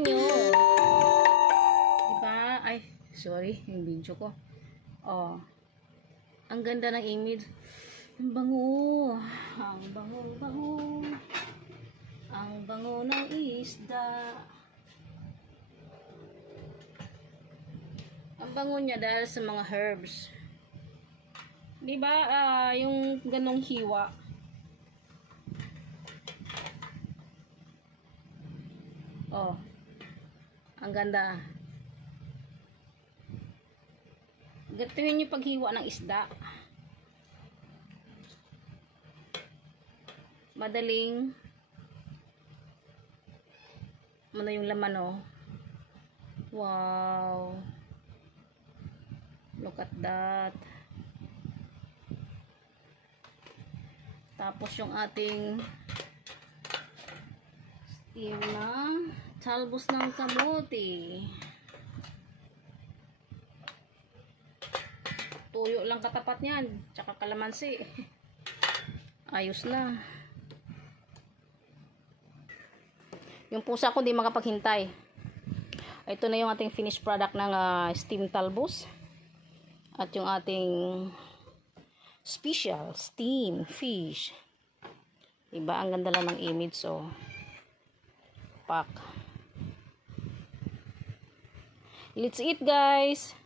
Tingnan nyo. Diba? Ay, sorry. Yung video ko. Oh. Ang ganda ng image. Ang bango. Ang bango. Ang bango ng isda. Ang bango niya dahil sa mga herbs. Diba? Yung ganong hiwa. Oh. Ang ganda. Gatuhin yung paghiwa ng isda. Madaling ano yung laman, oh. Wow. Look at that. Tapos yung ating steam ng talbos ng kamote. Tuyo lang katapat niyan. Tsaka kalamansi. Ayos na. Yung pusa ko di makapaghintay. Ito na yung ating finished product ng steam talbos. At yung ating special steam fish. Diba? Ang ganda lang ng image. So, pak. Let's eat, guys!